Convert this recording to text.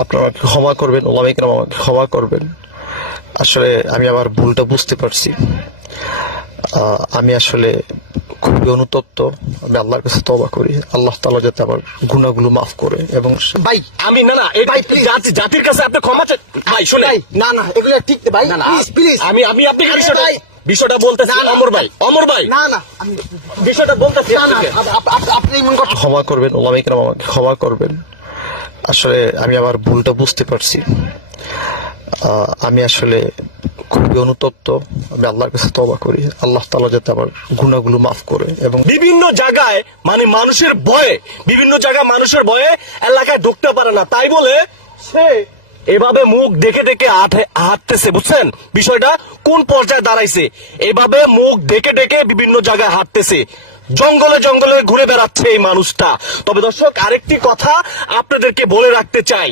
আপনারা আমাকে ক্ষমা করবেন, ওলামা ইকরাম আমাকে ক্ষমা করবেন। আসলে আমি আমার ভুলটা বুঝতে পারছি। আমি আসলে খুবই অনুতপ্ত। আমি আল্লাহর কাছে তওবা করি, আল্লাহ তাআলা যাতে আমার গুনাহগুলো মাফ করে। এবং ভাই আমি না এই ভাই, please। জাতির কাছে আপনি ক্ষমা চান ভাই, শুনে ভাই না না এগুলো ঠিক না ভাই, না না প্লিজ প্লিজ। আমি আপনাকে আরে বিষয়টা ভাই। বিষয়টা বলতেছি। না, না। অমর ভাই না না আমি বিষয়টা বলতেছি না না আপনাকে। আপনি মন করছেন। ক্ষমা করবেন, ওলামা ইকরাম আমাকে ক্ষমা করবেন। আসলে আমি আমার ভুলটা বুঝতে পারছি। আমি আসলে খুবই অনুতপ্ত। আমি আল্লাহর কাছে তওবা করি, আল্লাহ তাআলা যাতে আমার গুনাহগুলো মাফ করে। এবং বিভিন্ন জায়গায় মানে মানুষের ভয়ে, বিভিন্ন জায়গায় মানুষের ভয়ে এলাকায় ঢুকতে পারে না, তাই বলে সে এভাবে মুখ দেখে দেখে হাঁটতেছে। বুঝছেন বিষয়টা কোন পর্যায়ে দাঁড়াইছে? এভাবে মুখ দেখে দেখে বিভিন্ন জায়গায় হাঁটতেছে, জঙ্গলে জঙ্গলে ঘুরে বেড়াচ্ছে এই মানুষটা। তবে দর্শক, আরেকটি কথা আপনাদেরকে বলে রাখতে চাই।